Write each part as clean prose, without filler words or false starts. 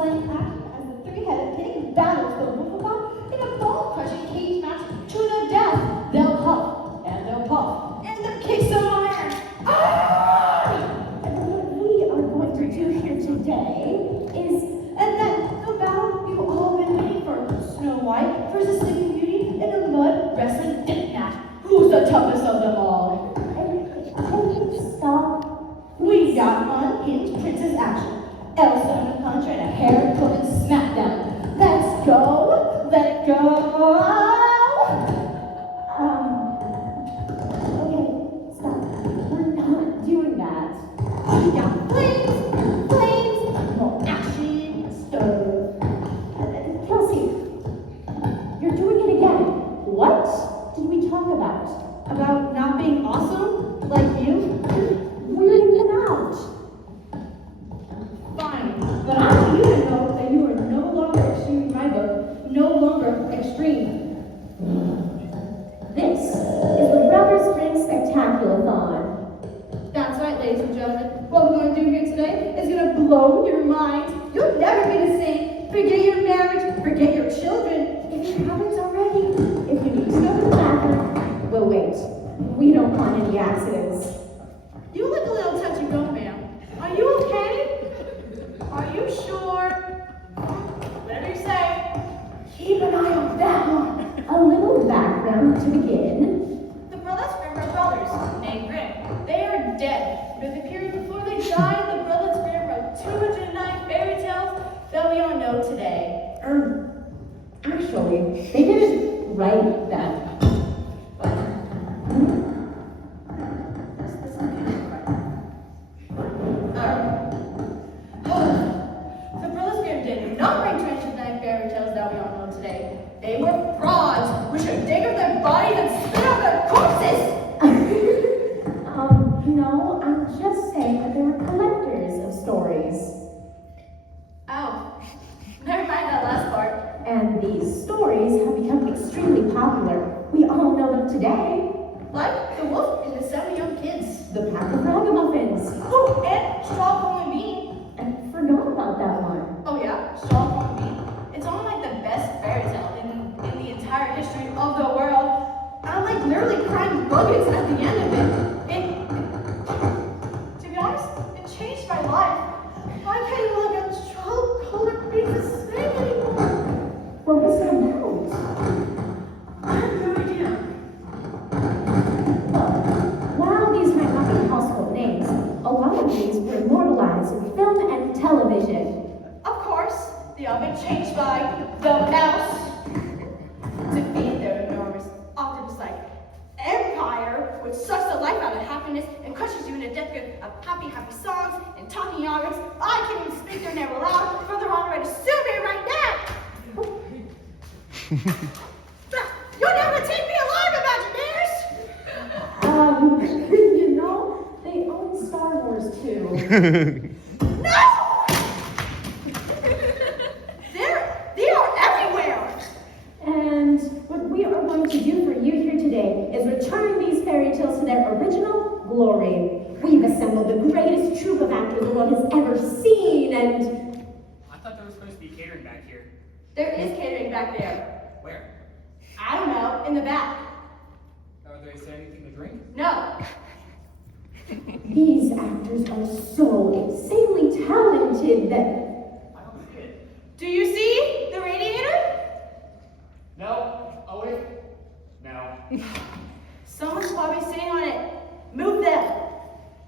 slaying action as the three-headed pig battles the wolf in a ball-crushing cage match to the death. They'll huff and they'll puff and they'll kick some iron. Ah! And what we are going to do here today is, and then the battle you've all been waiting for: Snow White versus Sleeping Beauty in a mud wrestling death match. Who's the toughest of them all? Stop. We got unhinged princess action. Elsa in a punch and a hair-pulling smackdown. Let's go, let it go. Okay, stop. We're not doing that. We got flames, more action, stuff. Kelsey, you're doing it again. What did we talk about? About not being awesome, like you? Weirding them out. Fine, but I want you to know that you are no longer extreme in my book. No longer extreme. This is the Brothers Grimm Spectaculathon. That's right, ladies and gentlemen. What we're going to do here today is going to blow your minds. You'll never be the same. Forget your marriage. Forget your children. If you haven't already, if you need to go to the bathroom, we'll wait. We don't want any accidents. You look a little touch and go, ma'am. Are you okay? Are you sure? Whatever you say. Keep an eye on that one. A little background to begin. The brothers Grimm are brothers named Grimm. They are dead. But the period before they died, the brothers Grimm wrote 209 fairy tales that we all know today. Actually, they didn't write that. The brothers Grimm did not write 209 fairy tales that we all know today. They were frauds, which should dig up their bodies and spit out their corpses. No, I'm just saying that they were collectors of stories. Oh, never mind that last part. And these stories have become extremely popular. We all know them today. Like the wolf and the 7 young kids. The Pack of Ragamuffins. Oh, and Strawberry and Bean. I forgot about that one. Oh yeah, Strawberry and Bean. It's only like the best fairy tale in the entire history of the world. And I'm like literally crying buckets at the end of it. To be honest, it changed my life. I can't even look at straw-colored pieces snake anymore. What was it about? I have no idea. Well, while these might not be household names, a lot of these were immortalized in film and television. Of course, they all been changed by the mouse to feed their enormous octopus-like empire, which sucks the life out of happiness and crushes you in a death grip of happy, happy songs and talking yards. I can't even speak their name aloud, for they're already sue me right now. You'll never take me alive, Imagineers! You know, they own Star Wars too. No! They are everywhere! And what we are going to do for you here today is return these fairy tales to their original glory. We've assembled the greatest troupe of actors the world has ever seen, and... I thought there was supposed to be catering back here. There is catering back there. Where? I don't know, in the back. Are they saying anything to drink? No. These actors are so insanely talented that... I don't see it. Do you see the radiator? No. Oh, wait. No. Someone's probably sitting on it. Move them.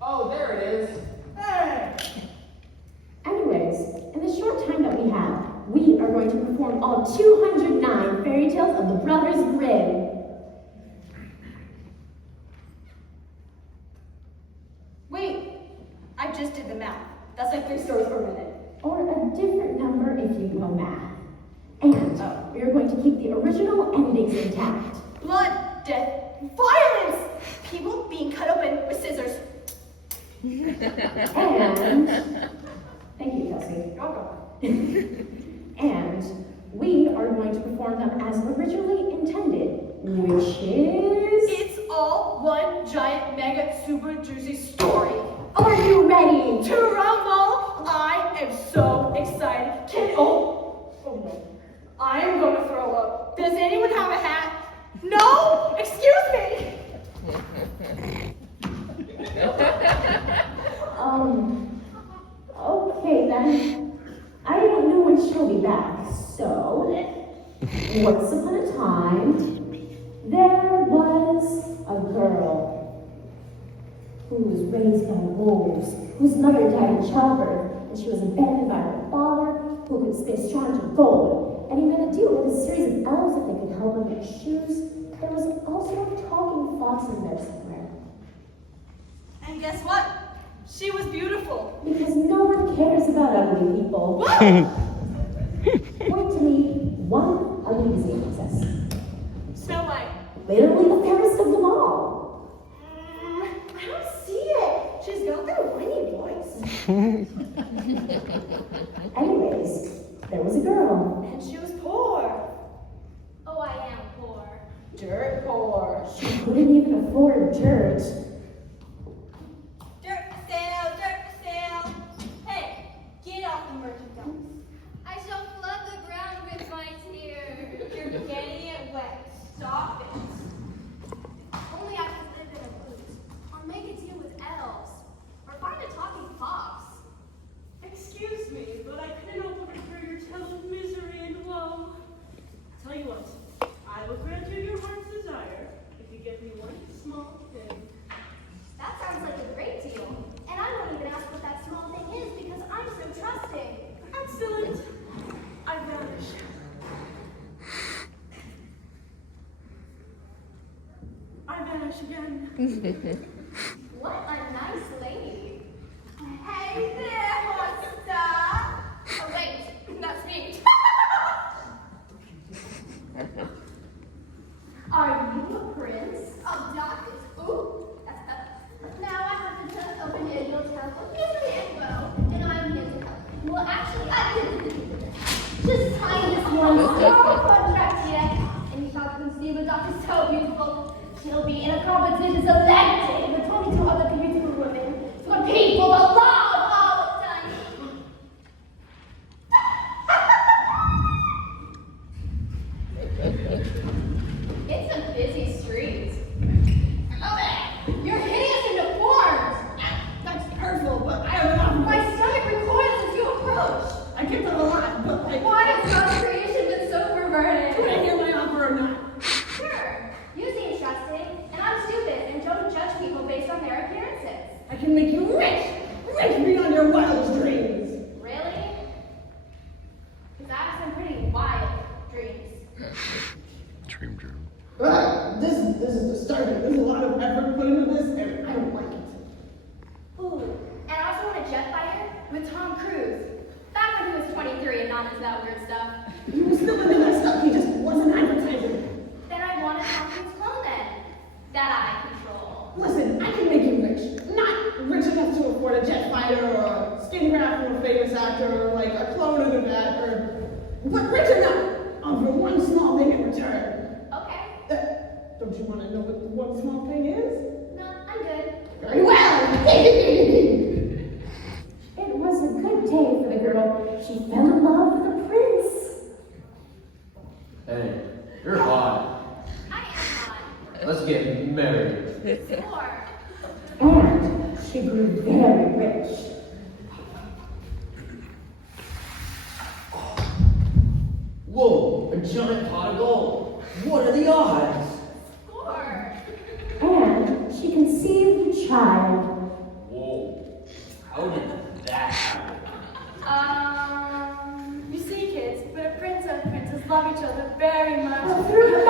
Oh, there it is. Hey. Anyways, in the short time that we have, we are going to perform all 209 fairy tales of the Brothers Grimm. Wait, I just did the math. That's like 3 stories per minute. Or a different number if you know math. And we are going to keep the original endings intact. Blood, death, violence! People being cut open with scissors. And thank you, Kelsey. You're welcome. And we are going to perform them as originally intended, which is... It's all one giant mega super juicy story. Are you ready? To rumble! I am so excited. Can And I don't know when she'll be back, so once upon a time, there was a girl who was raised by wolves, whose mother died in childbirth, and she was abandoned by her father, who could spin strong to gold. And he made a deal with a series of elves that they could help him make shoes. There was also a talking fox in there somewhere. And guess what? She was beautiful. Because no one cares about ugly people. Point to me one ugly Disney princess. Snow White. Literally the fairest of them all. I don't see it. She's got that whiny voice. Anyways, there was a girl. And she was poor. Oh, I am poor. Dirt poor. She couldn't even afford dirt. Dirt for sale. Hey, get off the merchandise. I shall flood the ground with my tears. You're getting it wet. Stop it. Only I can live in a boot, or make a deal with elves, or find a talking fox. Excuse me, but I couldn't open for your tale of misery and woe. Tell you what, I will grant you your heart's desire if you give me one small thing. That sounds like a great deal. And I won't even ask what that small thing is because I'm so trusting. Excellent. I vanish. I vanish again. What a nice lady. Hey there, monster. Oh, wait, that's me. Are you a prince of darkness? Ooh, that's tough. Now I have to just open Israel Temple. Misery and woe, and I'm here to help. Well, actually, just sign this one small contract here, and you shall conceive a daughter so beautiful. She'll be in a competition selected with 22 other beautiful women for people to love all the time. It's a busy street. You're hideous and deformed. That's hurtful, but I have enough. My stomach recoils as you approach. I give them a lot, but Why has God's creation been so perverted? Did I hear my offer or not? Sure, you seem trusting, and I'm stupid and don't judge people based on their appearances. I can make you rich! Rich beyond your wildest dreams! Really? Because I have some pretty wild dreams. Dream. This is disturbing. There's a lot of effort put into this, and I don't like it. Ooh, and I also want a jet fighter with Tom Cruise. Back when he was 23 and not into that weird stuff. He was still into that stuff, he just wasn't advertising. Then I want a Tom Cruise clone then. That I control. Listen, I can make you rich. Not rich enough to afford a jet fighter or a skin graft from a famous actor or like a clone of that, but rich enough for one small thing in return. Okay. Don't you want to know what the one small thing is? No, I'm good. Very well! It was a good day for the girl. She fell in love with a prince. Hey, you're hot. I am hot. Let's get married. Sure. And she grew very rich. Whoa, a giant pot of gold. What are the odds? Sure. And she conceived a child. Whoa, how did that happen? You see, kids, when a prince and a princess love each other very much. But through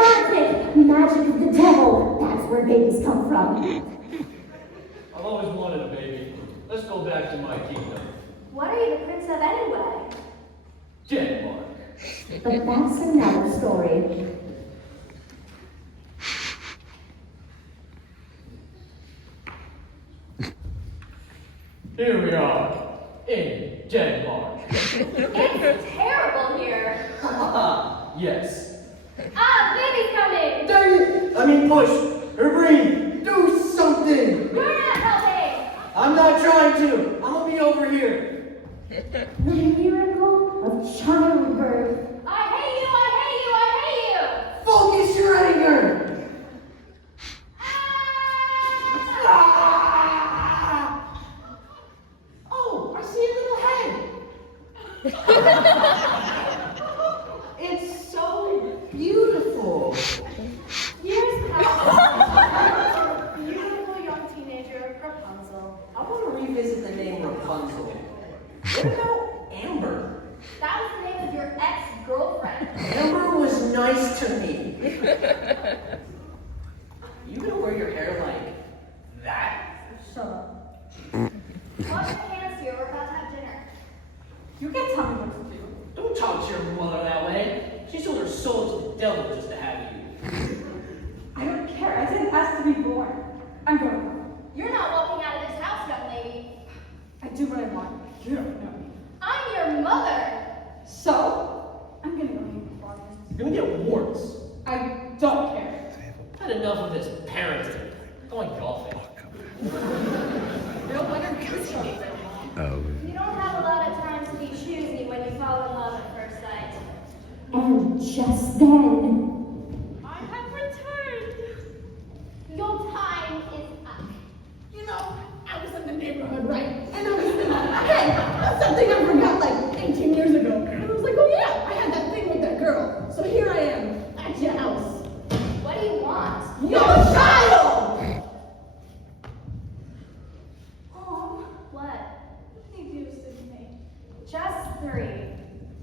magic of the devil, that's where babies come from. I've always wanted a baby. Let's go back to my kingdom. What are you the prince of anyway? Denmark. But that's another story. Here we are, in Denmark. It's terrible here. Yes. Ah, baby's coming. Dang it! I mean push, or breathe, do something! You're not helping. I'm not trying to, I'm gonna be over here. The miracle of childbirth. I hate you, I hate you, I hate you. Focus your anger! Ah! Oh, I see a little head. It's so beautiful. Years pass. Beautiful young teenager, Rapunzel. I want to revisit the name Rapunzel. What about Amber? That was the name of your ex-girlfriend. Amber was nice to me. You gonna wear your hair like that? Shut up. Wash your hands here, we're about to have dinner. You can't tell me what to do. Don't talk to your mother that way. She sold her soul to the devil just to have you. I don't care. I didn't ask to be born. I'm going home. You're not walking out of this house, young lady. I do what I want. You don't know me. I'm your mother. So, I'm gonna go hang with Barney. You're gonna get warts. I don't care. Had enough of this parenting. Going golfing. No wonder you're so available. Oh. You don't have a lot of time to be choosy when you fall in love at first sight. And just then, I have returned. Your time is up. You know, I was in the neighborhood, right? And I was thinking, hey, that's something I forgot like 18 years ago. And I was like, oh yeah, I had that thing with that girl. So here I am, at your house. What do you want? Your child! Oh, what? You do, Sydney. Just 3.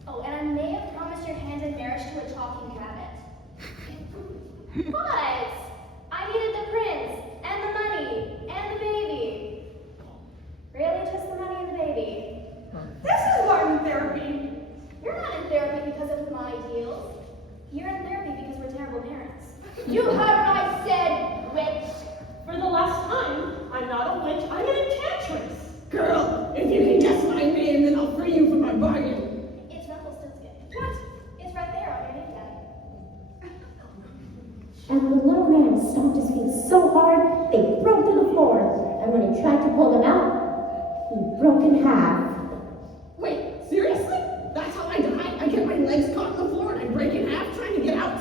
Oh, and I may have promised your hand in marriage to a talking rabbit. But I needed the prince, and the money, and the baby. Really, just the money and the baby? This is why I'm in therapy. You're not in therapy because of my ideals. You're in therapy because we're terrible parents. You heard what I said, witch. For the last time, I'm not a witch, I'm an enchantress. Girl, if you can guess my name, then I'll free you from my bargain. It's Rumpelstiltskin. What? It's right there on your name tag. and the little man stomped his feet so hard they broke to the floor. And when he tried to pull them out, he broke in half. Wait, seriously? That's how I die? I get my legs caught in the floor and I break in half trying to get out?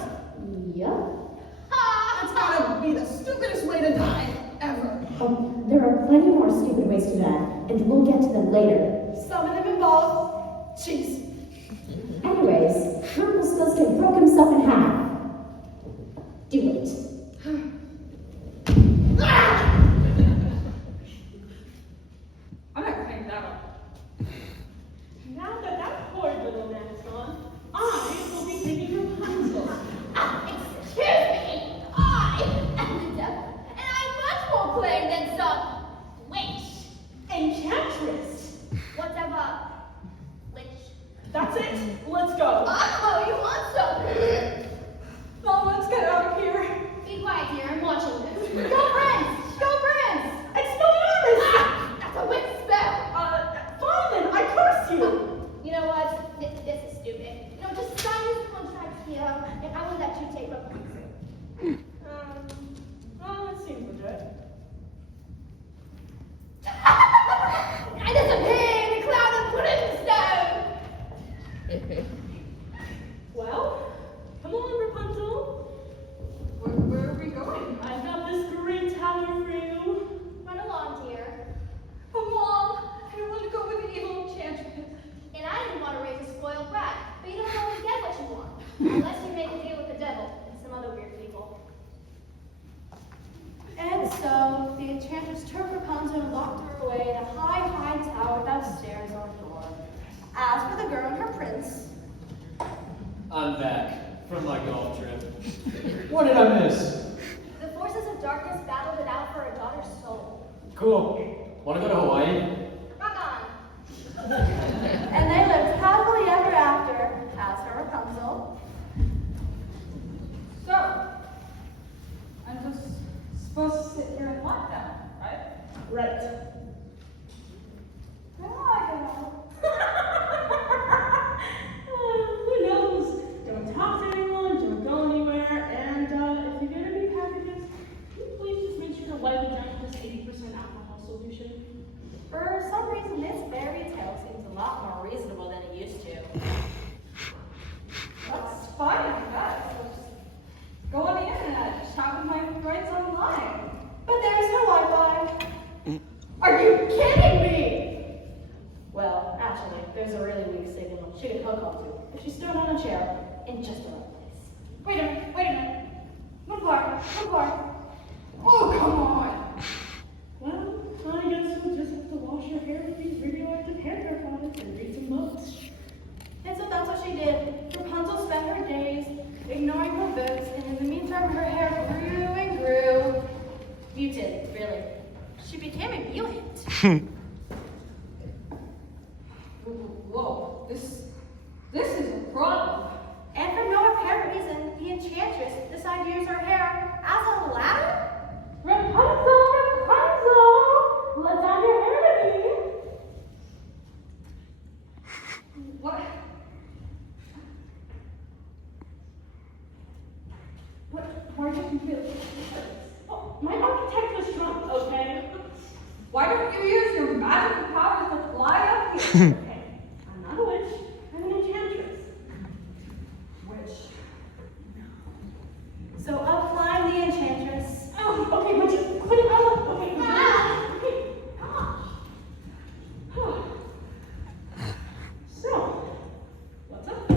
Yup. That's gotta be the stupidest way to die ever. Oh, there are plenty more stupid ways to die, and we'll get to them later. Some of them involve cheese. Anyways, Rumpelstiltskin broke himself in half. Do it. I'm not cleaning that up. Now that that poor little man is gone, I will be taking Rapunzel. Excuse me, I am the devil, and I'm much more plain than some witch. Enchantress. Whatever, witch. That's it. Let's go. Oh, you want some? Oh, let's get out of here. Be quiet, dear. I'm watching this. Go, friends! Go, friends! Expelliarmus! That's a witch spell. Fine then. I curse you. You know what? This is stupid. You know, just sign this contract here, and I will let you take Rapunzel. Well, it seems legit. I disappear in a cloud of brimstone. Well, come on, Rapunzel. Where are we going? I've got this great tower for you. Run along, dear. Oh, Mom, I want to go with the evil enchantress. And I didn't want to raise a spoiled brat, but you don't always get what you want, unless you make a deal with the devil and some other weird people. And so the enchantress took Rapunzel and locked her away in a high, high tower without stairs or door. As for the girl and her prince, I'm back from my golf trip. What did I miss? The forces of darkness battled it out for a daughter's soul. Cool. Wanna go to Hawaii? Rock on. and they lived happily ever after, as for Rapunzel. So, I'm just supposed to sit here and watch them, right? Right. Where do I go? Who knows? Don't talk to anyone, don't go anywhere, and if you get any packages, can you please just make sure to wipe it down with this 80% alcohol solution? For she could hook up to if she stood on a chair in just the right place. Wait a minute. One more. Oh, come on. Well, I guess we'll just have to wash our hair with these radioactive hair care products and read some books. And so that's what she did. Rapunzel spent her days ignoring her books, and in the meantime, her hair grew and grew. Muted, really. She became a mutant. Whoa, this is a problem. And for no apparent reason, the enchantress decided to use her hair as a ladder? Rapunzel, let's have your hair to me. What? Why did you feel? Oh, my architect was drunk, okay? Why don't you use your magical powers to fly up here? Okay, I'm not a witch, I'm an enchantress. Which? So up climbed the enchantress. Oh, okay, but just put it out. Okay, okay, gosh. So, what's up?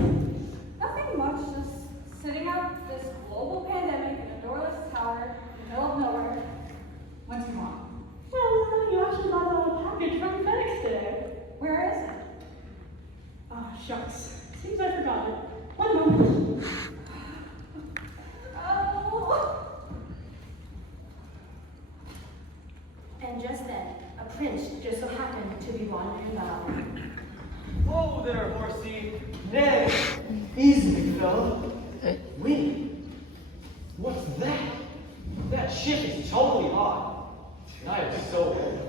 Nothing much, just sitting out this global pandemic in a doorless tower in the middle of nowhere. What's wrong? Well, you actually got a package from FedEx today. Where is it? Ah, shucks. Seems I forgot it. One moment. Oh. And just then, a prince just so happened to be wandering by. Whoa there, horsey. Nay, easy, fella. Wind. What's that? That ship is totally hot. And I am so old.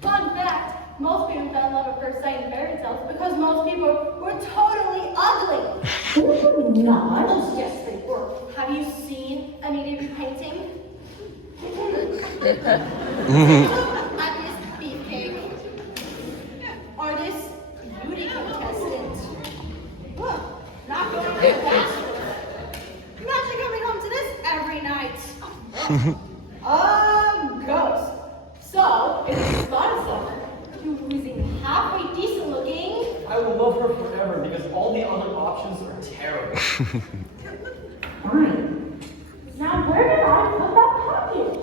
Fun fact, most people fell in love at first sight in fairy tales because most people were totally ugly. Not. Oh, yes, they were. Have you seen a native painting? Ugliest beefcake. Artist, beauty contestant. Well, not going to that. Imagine coming home to this every night. Ghost. So, if you spot someone who's even halfway decent looking, I will love her forever because all the other options are terrible. Fine. Now, where did I put that package?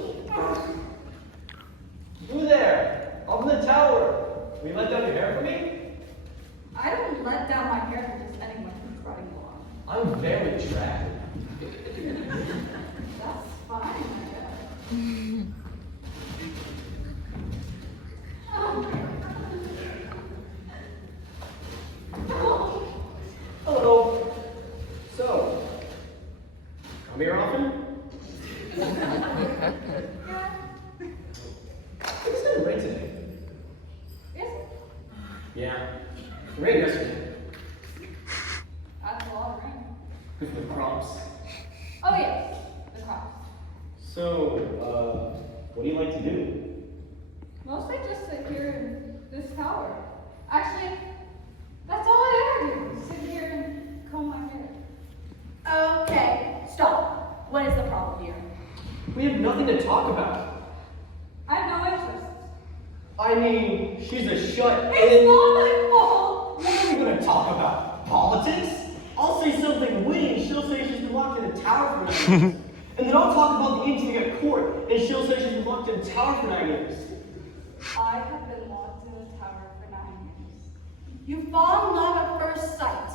You there, up in the tower. Will you let down your hair for me? I don't let down my hair for just anyone who's running along. I'm very attractive. That's fine, I guess. Hello. So, come here often? It's gonna rain today. Is it? Yeah. It rained yesterday. That's a lot of rain. Good for the crops. Oh yes, the crops. So, what do you like to do? Mostly just sit here in this tower. Actually, that's all I ever do. Sit here and comb my hair. okay, stop. What is the problem here? We have nothing to talk about. I have no interest. I mean, she's a shut It's in. not my fault. What are we gonna talk about? Politics? I'll say something witty and she'll say she's been locked in a tower for 9 years. And then I'll talk about the intrigue at court and she'll say she's been locked in a tower for 9 years. I have been locked in a tower for 9 years. You fall in love at first sight.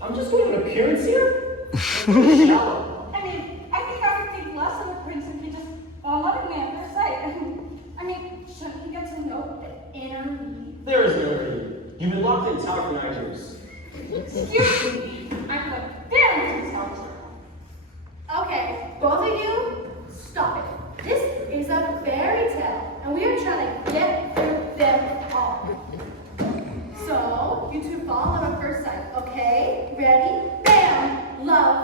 I'm just doing an appearance here? Shallow. I mean, I think I would think less of a prince if he just loved me at first sight. I mean, shouldn't he get to know the inner me? There is no reason. You've been locked in a tower for 9 years. Excuse me, I'm the very tower. Okay, both of you, stop it. This is a fairy tale, and we are trying to get through them all. So, you two fall in love at first sight, okay? Ready? Bam! Love.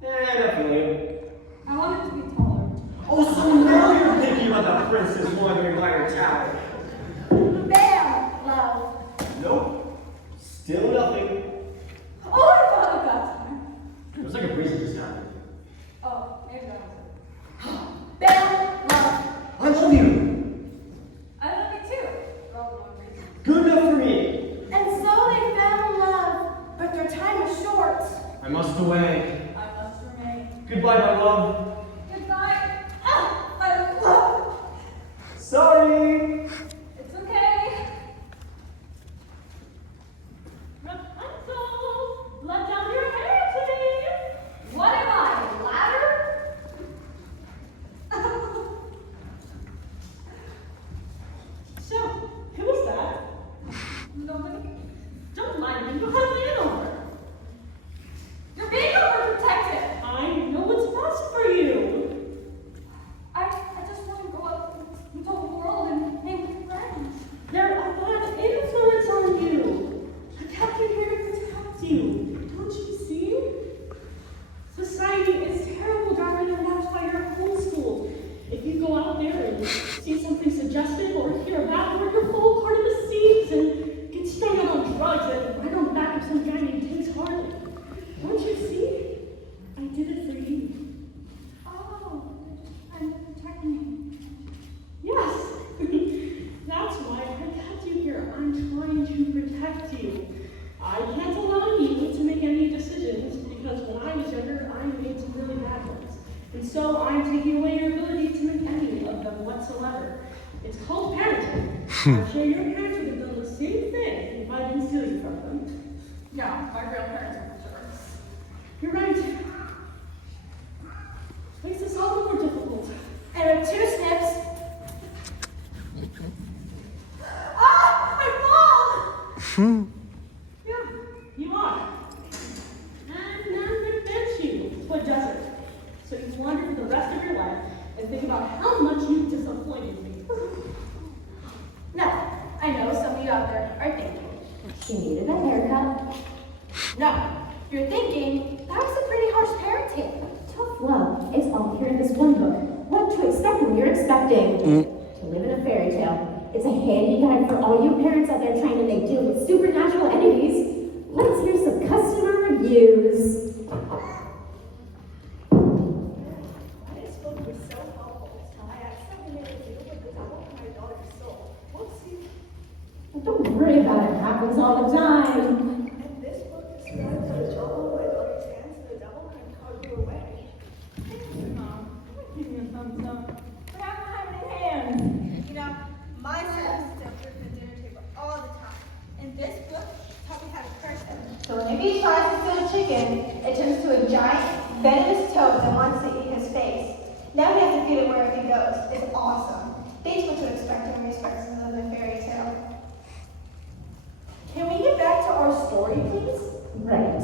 Definitely. I want it to be taller. Oh, so now you're thinking about the princess wandering by her tower. Bam! Love. Nope. Still nothing. Oh, I thought I got time. It was like a breeze that just happened. Oh, maybe that was it. Bam! Love. I love you. I love you too. For all the wrong reasons. Good I must away. I must remain. Goodbye, my love. Goodbye. Ah, my love. Sorry. It's okay. Rapunzel, let down your hair today. What am I, ladder? So, who was that? Nobody. Don't mind me, you have Hanover. You're being overprotective. I know what's best for you. I just want to go out into the world and make friends. They're a bad influence on you. I kept you here to protect you. Don't you see? Society is terrible, darling, and that's why you're homeschooled. If you go out there and see something suggestive or hear a bad word, you're full of part of the seeds and get strung out on drugs and right on the back of some guy named Vince Harley. Don't you see? I did it for you. Oh, I'm protecting Yes, that's why I kept you here. I'm trying to protect you. I can't allow you to make any decisions because when I was younger, I made some really bad ones. And so I'm taking away your ability to make any of them whatsoever. It's called parenting. I'm sure your parents would have done the same thing if I didn't steal you from them. you. Yeah, my real parents are jerks. You're right. Makes this all the more difficult. And with 2 snips, Ah, my Yeah, you are. And now I'm going to fetch you to a desert. So you wander for the rest of your life and think about how much you disappointed me. now, I know some of you out there are thinking, she needed a haircut. No, you're thinking, that was a pretty harsh parenting. Tough love is all here in this one book. What to expect when you're expecting to live in a fairy tale. It's a handy guide for all you parents out there trying to make do with supernatural entities. Let's hear some customer reviews. This book was so helpful until I accidentally made a deal with the devil for my daughter's soul. Whoopsie. Don't worry about it, it happens all the time. And this book describes how to juggle my daughter's hands so the devil can carve you away. Thanks, Mom. Give me a thumbs up. But I don't have any hands. You know, my son used to flip the dinner table all the time. And this book taught me how to curse him. So whenever he tries to steal chicken, it turns to a giant, venomous toad that wants to eat his face. Now he has to feed it wherever he goes. It's awesome. Thanks what to expect when we expect another fairy tale. Can we get back to our story, please? Right.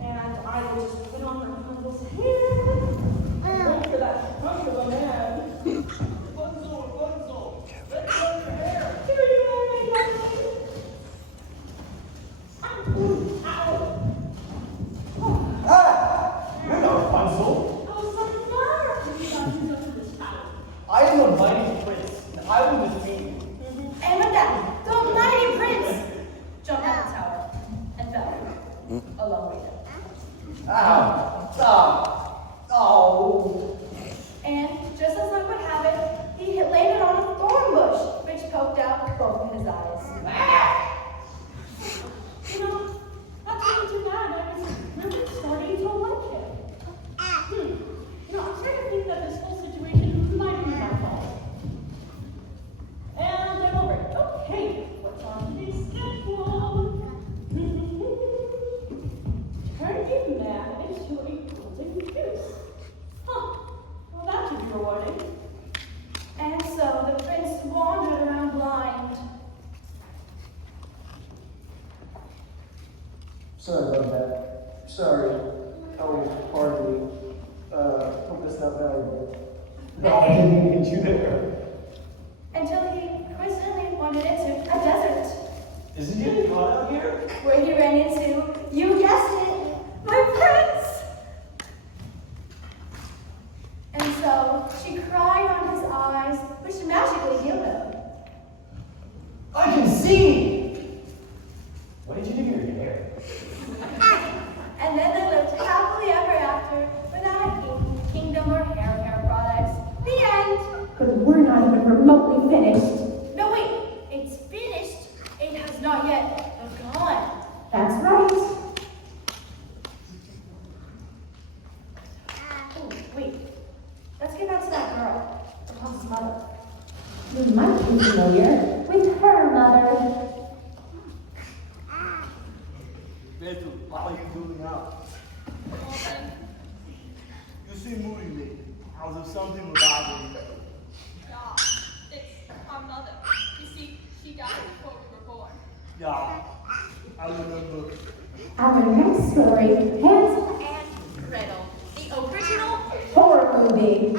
And I will just put on Rapunzel's hair. Wait for that hunk of a man. Rapunzel, let down your hair. Here you are, my darling. Ow. Ah, you're not Rapunzel. Oh, something's the matter. Have you gotten into this tower? I am the mighty prince, and I will defeat you. And with that, the mighty prince jumped out the tower and fell a long way down. Ow, stop. Oh. And just as luck would have it, he had landed on a thorn bush, which poked out both of his eyes. You know, that's not too bad. I was really starting to like him. You know, I'm starting to think that this whole situation might be my fault. And I'm over it. Okay, what's on today's schedule? Turn a man into a golden goose. Huh. Well, that should be rewarding. And so the prince wandered around blind. Sorry about that. Sorry. Oh, pardon me. Hope that's not valuable. No, I didn't mean you there. Until he coincidentally wandered into a desert, Isn't it hot out here? where he ran into, you guessed it, my prince! And so she cried on his eyes, which magically healed him. I can see! What did you do to your hair? And then they lived happily ever after without a kingdom or hair products. The end! But we're not even remotely finished. No, wait, it's finished. It has not yet gone. That's right. You might be familiar with her mother. Beto, what are you doing now? You seem moody lately. How's there something about me? Yeah, it's our mother. You see, she died before we were born. Yeah, I remember. Our next story, Hansel And Gretel, the original horror movie.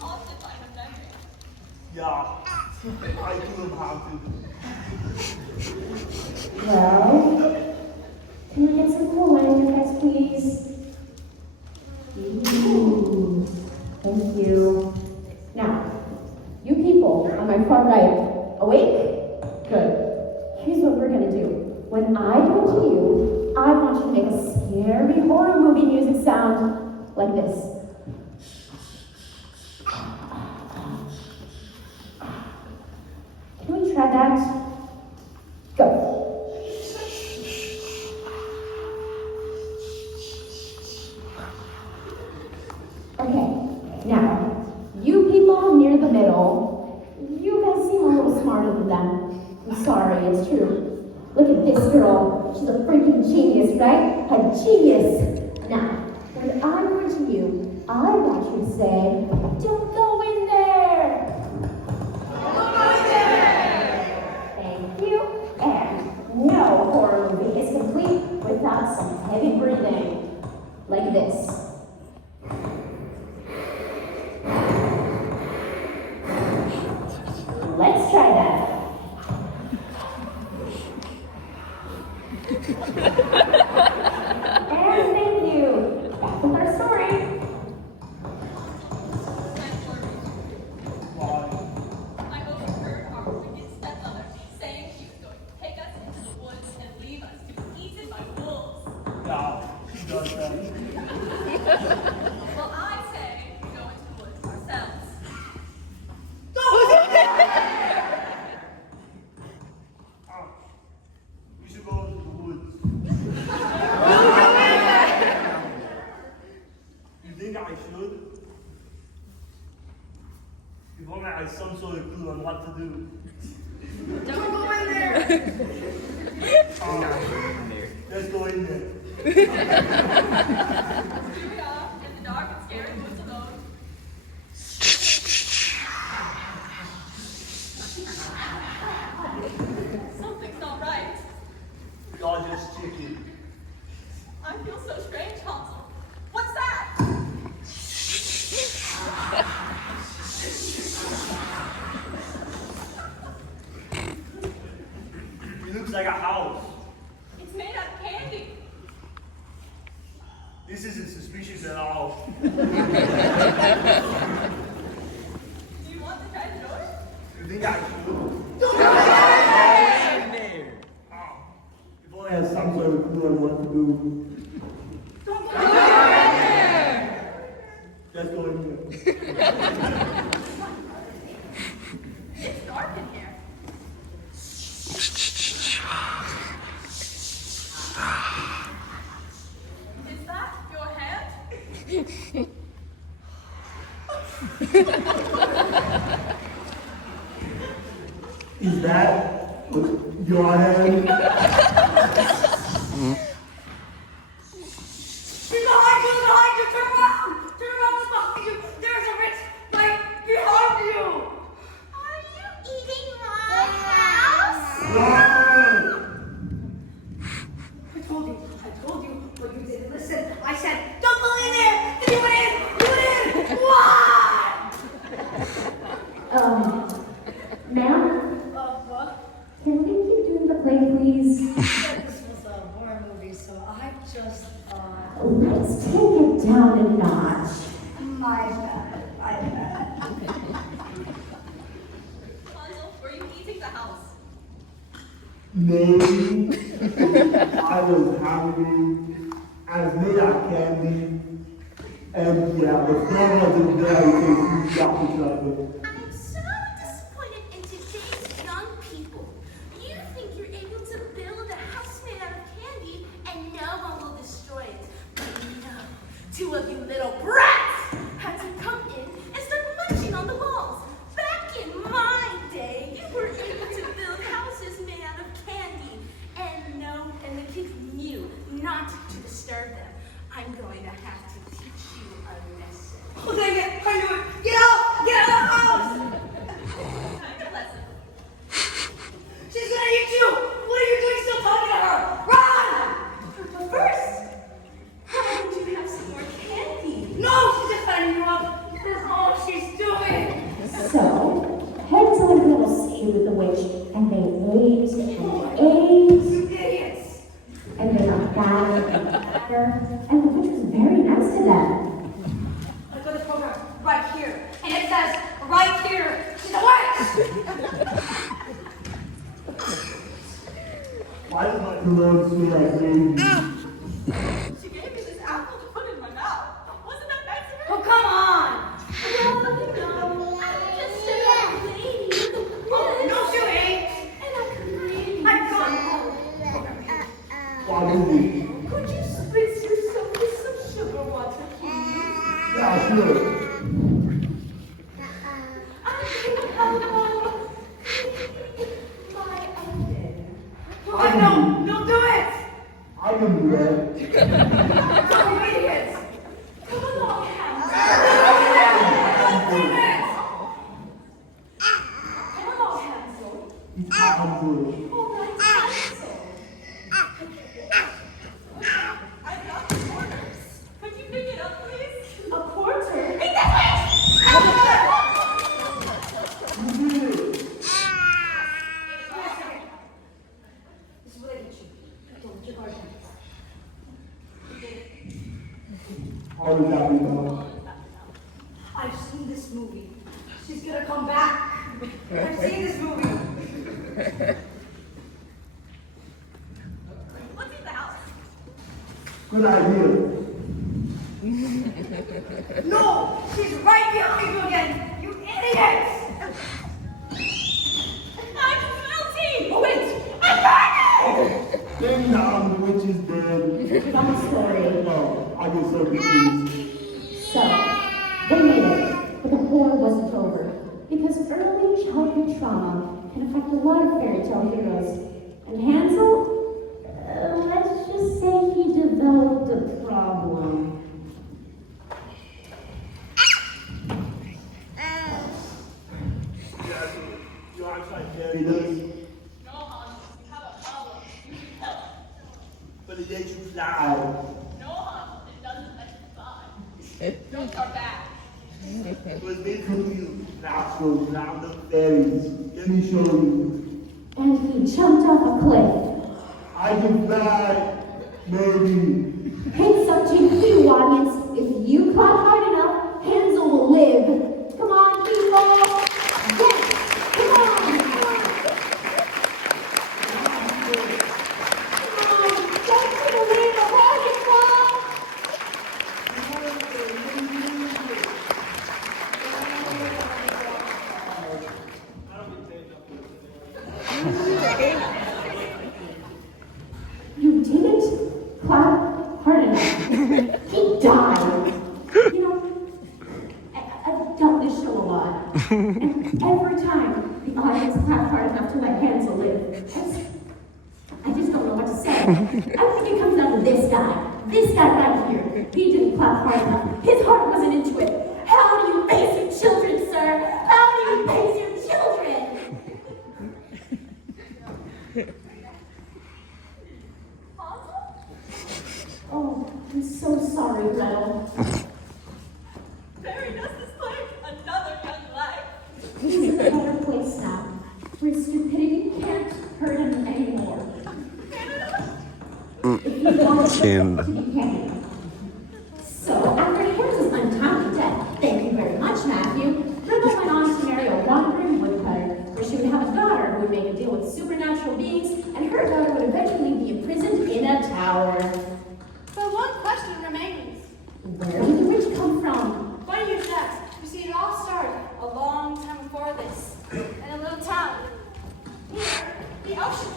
haunted by her memory. Yeah, I do them how to. Well, can we get some cool lighting effects, please? Ooh, thank you. Now, you people on my far right, awake? Good. Here's what we're gonna do. When I come to you, I want you to make a scary horror movie music sound like this. Can we try that? Go. Okay, now, you people near the middle, you guys seem a little smarter than them. I'm sorry, it's true. Look at this girl. She's a freaking genius, right? A genius. Now, when I'm going to you, I want you to say, don't go in there. Don't go in there. Thank you. And no horror movie is complete without some heavy breathing. Like this. Let's try that. And thank you. Back with our story. I overheard our wicked stepmother saying she was going to take us into the woods and leave us to be eaten by wolves. Yeah, she does that. Well, I say we go into the woods ourselves. We should go into the woods. You think I should? If only I had some sort of clue on what to do. Don't go in there! Let's go in there. Here we are, in the dark and scary woods alone. Something's not right. Y'all just chicken. I feel so strange, Hansel. What's that? It looks like a house. It's made out of candy. This isn't suspicious at all. Do you want to try the door? You think I should? If only I had some sort of clue on what to do. Let's go in there. It's dark in here. Is that your hand? Is that your hand? Behind you, turn around! Turn around, it's behind you! There's a rich light behind you! Are you eating my house? I told you, but you didn't listen. I said, don't go in there! And you went in! Why? Ma'am, What? can we keep doing the play, please? This was a horror movie, so I just, Let's take it down a notch. my bad. Hansel, were you eating the house? Maybe. I was hungry. I was made out of candy. And yeah, the smell wasn't very tasty. Chocolate. I'm so disappointed in today's young people. You think you're able to build a house made out of candy and no one will destroy it. But no, two of you little brats had to come in and start munching on the close to that baby. She gave me this apple to put in my mouth. Wasn't that nice of her? Oh, come on! I'm just a lady with a Oh, no shooting! and I could read. I've got Why do we? Could you spritz yourself with some sugar water, please? Yeah, sure. I think I'll my oven. No, do it! I can do that. Don't idiots! Come along, Hansel. Do it! Come along, Hansel. It's awesome. All right, Hansel. I've got the quarters. Could you pick it up, please? A quarter? You did it. This is what I get you. Don't let your guard down. How did that become? I've seen this movie. She's gonna come back. I've seen this movie. What's in the house? Good idea. No! She's right behind you again! You idiots! I'm guilty! Oh, wait! I'm burning! Maybe now the witch is dead. Long story. Oh, I get so confused. So, they made it, but the war wasn't over. Because early childhood trauma can affect a lot of fairy tale heroes. And Hansel, let's just say he developed a problem. You act like Harry does, No, Hans, you have a problem. You should help. but it makes you fly. No, Hans, it doesn't let you fly. Don't are bad. It was made from you. Natural, round up fairies. Let me show you. And he jumped off a cliff. I can fly, maybe. It's up to you, audience. If you clap hard enough, Hansel will live. Come on, people! Yes! Come on! Come on! Don't you believe the rocket ball? You didn't clap hard enough. He died. You know, I've done this show a lot. And every time the audience clapped hard enough to let Hansel live, I just don't know what to say. I think it comes down to this guy. This guy right here. He didn't clap hard enough. His heart wasn't into it. How do you face your children, sir? How do you face your children? Oh, I'm so sorry, Gretel. Fairy dust is like another young life. He's in a better place now, where his stupidity can't hurt him anymore. If you want Canada. to be Canada. So, after Hansel's untimely death, thank you very much, Matthew, Gribble went on to marry a wandering woodcutter, where she would have a daughter who would make a deal with supernatural beings, and her daughter would eventually be imprisoned in a tower. But one question remains. Where did the witch come from? Funny you should ask. You see, it all started a long time before this, in a little town near the ocean.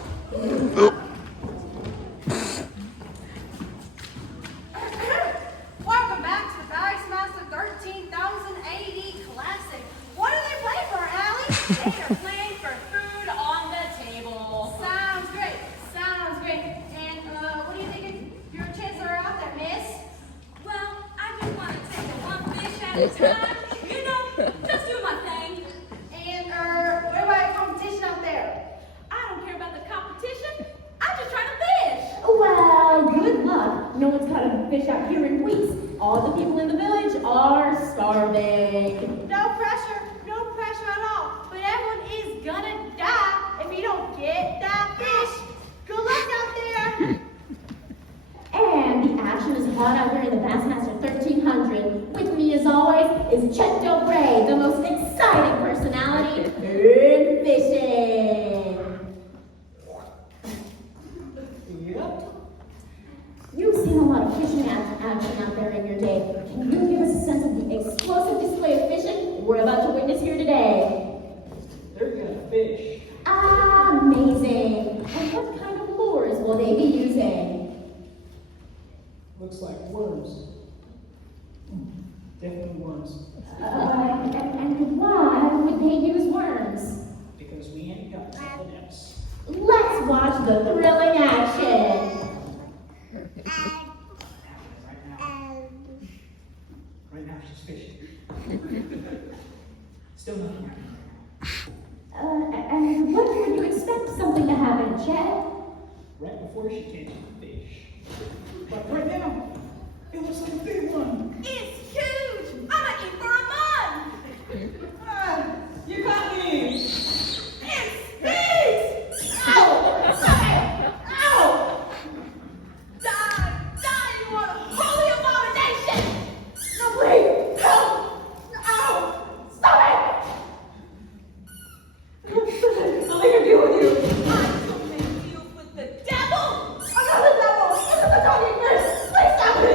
Welcome back to the Dice Master 13,000 AD Classic. What are they playing for, Allie? They are playing for food on the table. Sounds great. Sounds great. And what do you think your chances are out there, miss? Well, I just want to take it one fish at a time. You know, just do my thing. And what about competition out there? I don't care about the competition. I'm just trying to fish. Well, good luck. No one's caught a fish out here in weeks. All the people in the village are starving. No pressure at all. But everyone is gonna die if you don't get that fish. Good luck out there. And the action is hot out there in the Bassmaster 1300. With me, as always, is Chet Dobre, the most exciting personality in fishing. Looks like worms. Definitely worms. And why would they use worms? Because we ain't got nothing else. Let's watch the thrilling action. Right now she's fishing. Still nothing happening. And when would you expect something to happen, Chad? Right before she catches the fish. But right now, it looks like a big one. It's huge! I'm gonna eat for a month! You got me! It's big! Ow! Ow! Die, you want a holy abomination! No, please! No! Ow! Stop I'll make a deal with you. I shall make deals with the devil! it! Another devil! This is the talking fish! Please stop it!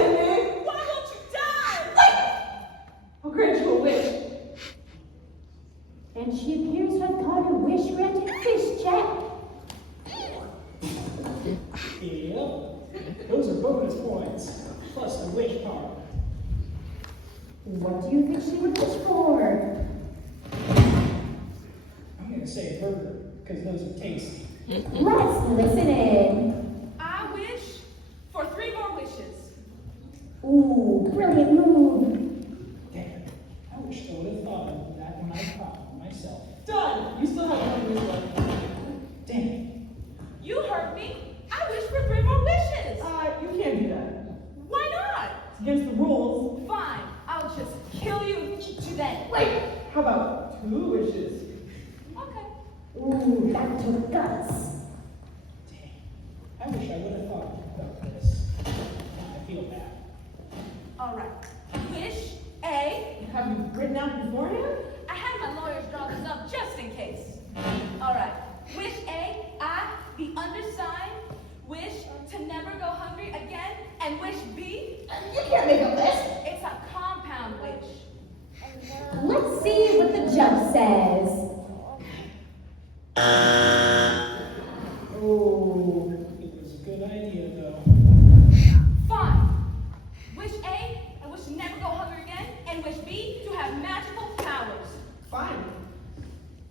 Why won't you die? I'll grant you a wish. And she appears to have caught a wish-granting fish, Jack. Yep. Those are bonus points. Plus the wish part. What do you think she would wish for? I'm gonna say a burger, because those are tasty. Let's listen in. I wish for 3 more wishes. Ooh, brilliant move. Damn. I wish I would have thought of that when I caught myself. Done. You still have one wish left. Damn it. You heard me. I wish for 3 more wishes. You can't do that. Why not? It's against the rules. Fine. I'll just kill you and eat you then. Wait. How about 2 wishes? Okay. Ooh, that took guts. I wish I would have thought about this. I feel bad. All right. Wish A. Have you written out beforehand? I had my lawyers draw this up just in case. All right. Wish A. I, the undersigned, wish to never go hungry again. And wish B. You can't make a list. It's a compound wish. Let's see what the judge says. Oh, it was a good idea though. Fine. Wish A. I wish to never go hungry again. And wish B. to have magical powers. Fine.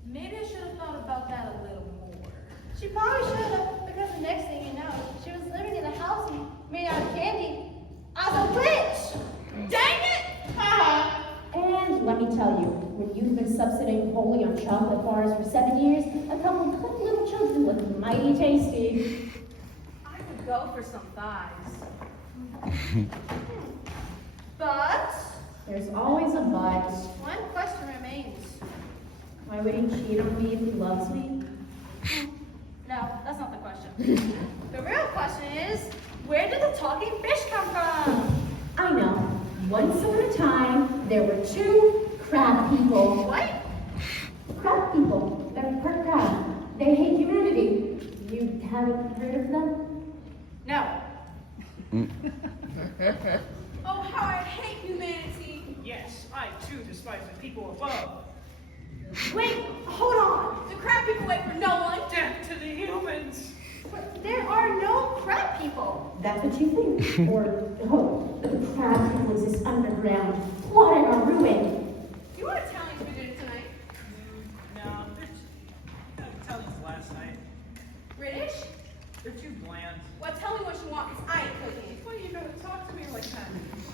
Maybe I should have thought about that a little more. She probably should have, because the next thing you know, she was living in a house made out of candy. As a witch! Dang it! Haha. And let me tell you, when you've been subsisting wholly on chocolate bars for 7 years, a couple of quick little children look mighty tasty. I could go for some thighs. But There's always a but. one question remains. Why would he cheat on me if he loves me? No, that's not the question. The real question is, where did the talking fish come from? I know. Once upon a time, there were 2 crab people. What? Crab people. They're part crab. They hate humanity. You haven't heard of them? No. Oh, how I hate humanity. Yes, I too despise the people above. Wait, hold on. The crab people wait for no one. Death to the humans! But there are no crab people. That's what you think. Or, oh, the crab people exist underground, plotting our ruin. You want to tell me what we did tonight? No, they're Italians last night. British? They're too bland. Well, tell me what you want, because I ain't cooking. Why you gotta talk to me like that?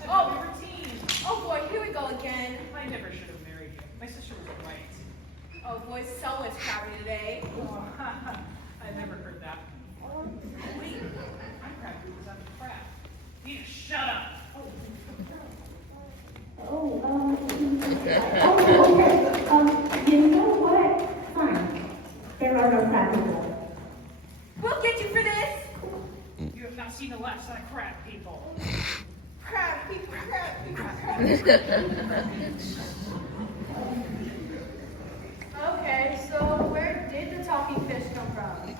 Oh. We were teens. Oh boy, here we go again. I never should have married you. My sister was right. Oh boy, so much crabby today. Oh, I never heard that. Wait, I'm crabby because I'm a crab. You shut up! You know what? Fine. There are no crab people. we'll get you for this. You have not seen the last of crab people. Crab people, crab people, crab people. Okay, so where did the talking fish come from?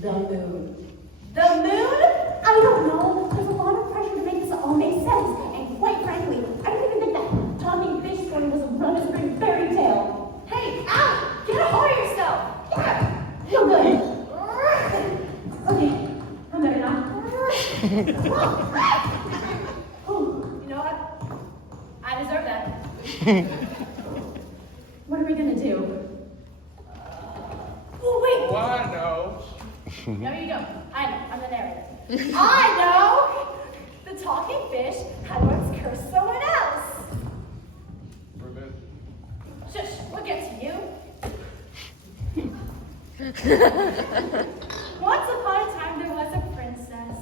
The moon. The moon? I don't know. There's a lot of pressure to make this all make sense. And quite frankly, I didn't even think that talking fish story was a run-as-big fairy tale. Hey, ow! Get a hold of yourself! Yeah, feel good. Okay, I'm better now. What are we gonna do? Oh, wait! Oh, I know. No, you don't. I know. I'm the narrator. I know! The talking fish had once cursed someone else. Shush, what gets you? Once upon a time, there was a princess.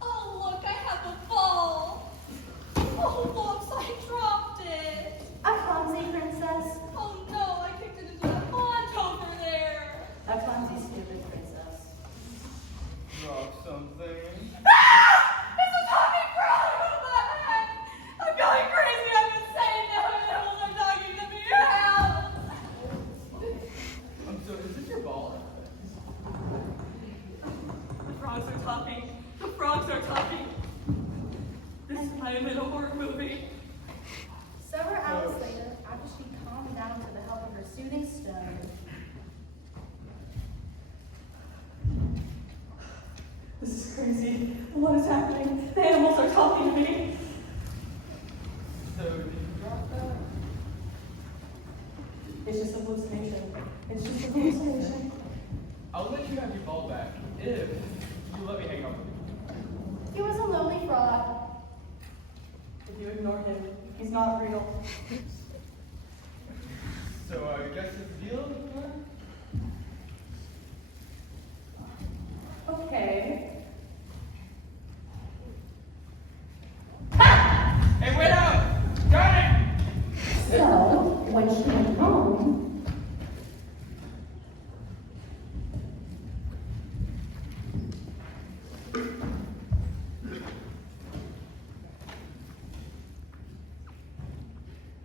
Oh, look, I have a ball. Oh, whoops, I dropped it. A clumsy princess. Oh, no, I kicked it into the pond over there. A clumsy, stupid princess. Drop something. It's a talking frog! I'm going crazy. I'm insane now. Animals are talking to me. Help! So is this your ball? The frogs are talking. The frogs are talking. This is why I'm in a horror movie. Several hours later, after she calmed down with the help of her soothing stone, This is crazy. What is happening? The animals are talking to me. So did you drop that? It's just a hallucination. It's just a hallucination. I'll let you have your ball back if you let me hang out with you. he was a lonely frog. If you ignore him, he's not real. So I guess it's a deal? Okay. Hey, wait up! Got it! So, when she went home,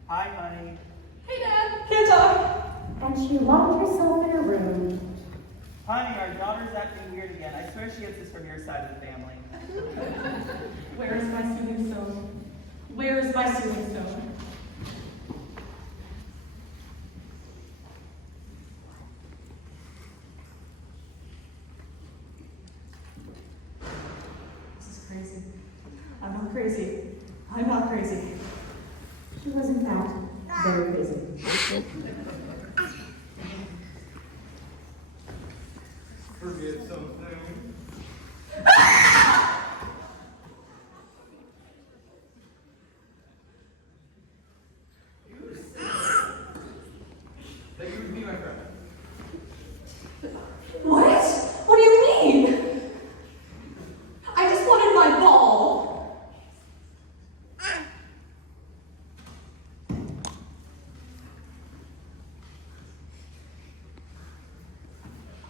Hi, honey. Hey, Dad. Can't talk. and she locked herself in her room. Honey, our daughter's acting weird again. I swear she gets this from your side of the family. Where is my soothing stone? Where is my soothing stone? This is crazy. I'm not crazy. I'm not crazy. She was, in fact, very busy. Forget something. That you would be my friend. What? What do you mean? I just wanted my ball.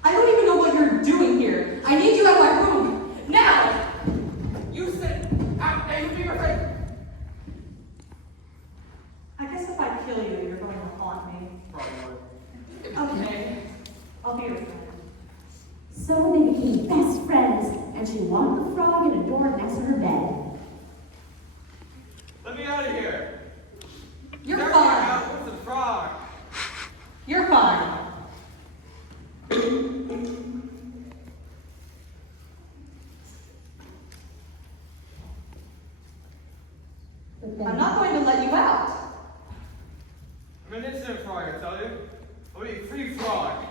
I don't even know what you're doing here. I need you out of my room. Now! You said, that you would be my friend. I guess if I kill you, you're going to haunt me. Probably. Okay. I'll be your friend. So they became best friends, and she locked the frog in a door next to her bed. Let me out of here. You're Get me fine. out with the frog. You're fine. But then, I'm not going to let you out. I'm an instant frog, I tell you. I'll be a free frog.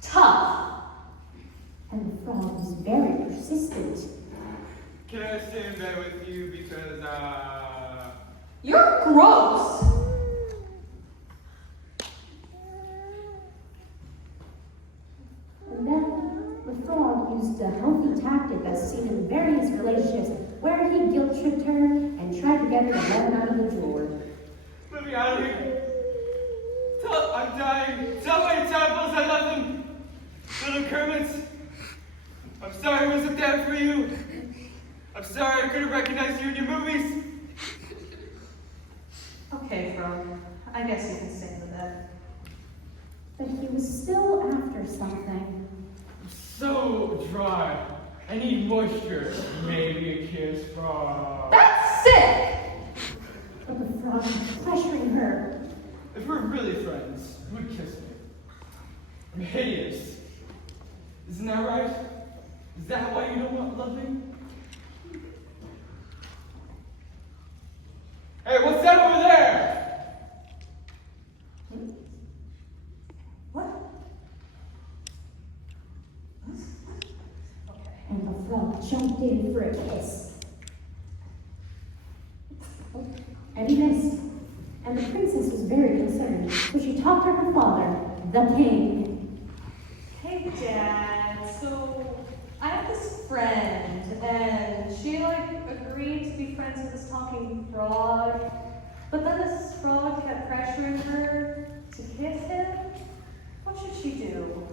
Tough. and the frog was very persistent. Can I stay in bed with you because, You're gross. And then the frog used a healthy tactic that's seen in various relationships where he guilt-tripped her and tried to get her to let him out of the drawer. let me out of here. I'm dying. Tell my disciples I love them. Little Kermits. I'm sorry I wasn't there for you. I'm sorry I couldn't recognize you in your movies. Okay, Frog. I guess you can stay in the bed. But he was still after something. So dry. I need moisture. Maybe a kiss from. That's sick! But the frog was pressuring her. If we're really friends, you would kiss me. I'm hideous. Isn't that right? Is that why you don't love me? Hey, what's that over there? frog jumped in for a kiss. Oh, and he missed. And the princess was very concerned, so she talked to her father, the king. Hey, Dad. So I have this friend, and she agreed to be friends with this talking frog. But then this frog kept pressuring her to kiss him. What should she do?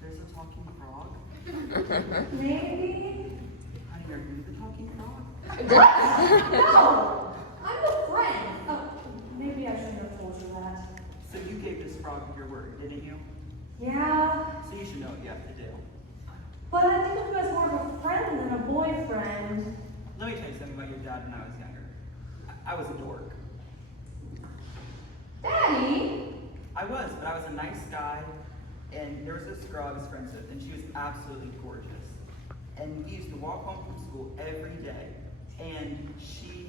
There's a talking frog. Maybe. Honey, are you the talking frog? No! I'm the friend. Oh, maybe I shouldn't have told you that. So you gave this frog your word, didn't you? Yeah, So you should know what you have to do. but I think of you as more of a friend than a boyfriend. Let me tell you something about your dad when I was younger. I was a dork. Daddy? I was, but I was a nice guy, and there was this girl I was friends with, and she was absolutely gorgeous. And we used to walk home from school every day, and she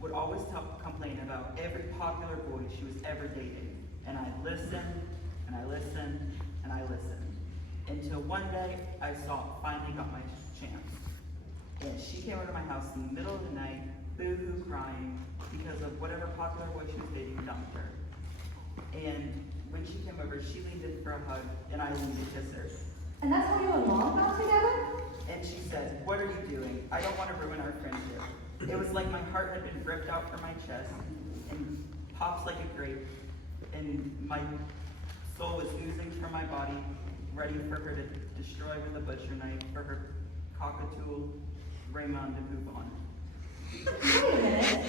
would always complain about every popular boy she was ever dating. And I listened, and I listened, and I listened. Until one day, I finally got my chance. And she came over to my house in the middle of the night, boo-hoo crying, because of whatever popular boy she was dating dumped her. And when she came over, she leaned in for a hug, and I leaned to kiss her. And that's how you and Mom got together? And she said, "What are you doing? I don't want to ruin our friendship." It was like my heart had been ripped out from my chest and pops like a grape, and my soul was oozing from my body, ready for her to destroy with a butcher knife, for her cockatool Raymond to move on. Wait a minute.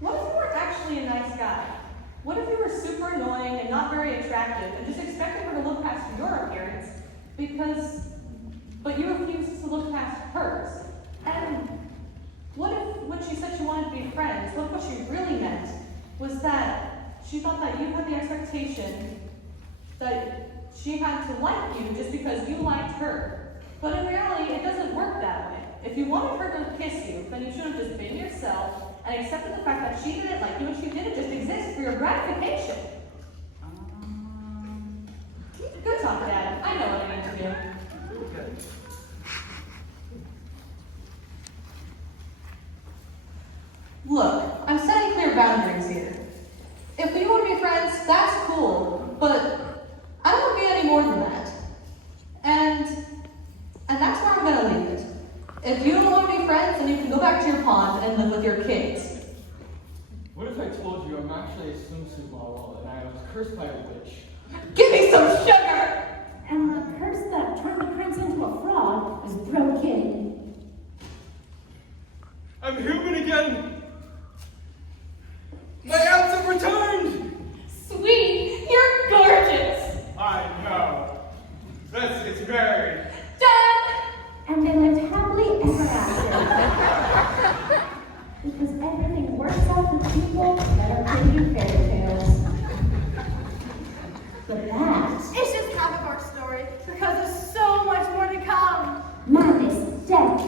What if you were actually a nice guy? What if you were super annoying and not very attractive and just expected her to look past your appearance but you refused to look past hers? And what if when she said she wanted to be friends, what she really meant was that she thought that you had the expectation that she had to like you just because you liked her. But in reality, it doesn't work that way. If you wanted her to kiss you, then you should have just been yourself and accepted the fact that she didn't like you and she didn't just exist for your gratification. Good talk, Dad. I know what I need to do. Good. Look, I'm setting clear boundaries here. If we want to be friends, that's cool, but I don't want to be any more than that. And that's where I'm going to leave it. If you don't want to be friends, then you can go back to your pond and live with your kids. What if I told you I'm actually a swimsuit model and I was cursed by a witch? Give me some sugar! And the curse that turned the prince into a frog is broken. I'm human again! My abs have returned! Sweet, you're gorgeous. I know. It's very... Dad! And they lived happily ever after. Because everything works out for people that are pretty in fairy tales. But that, It's just half of our story because there's so much more to come. madness, death,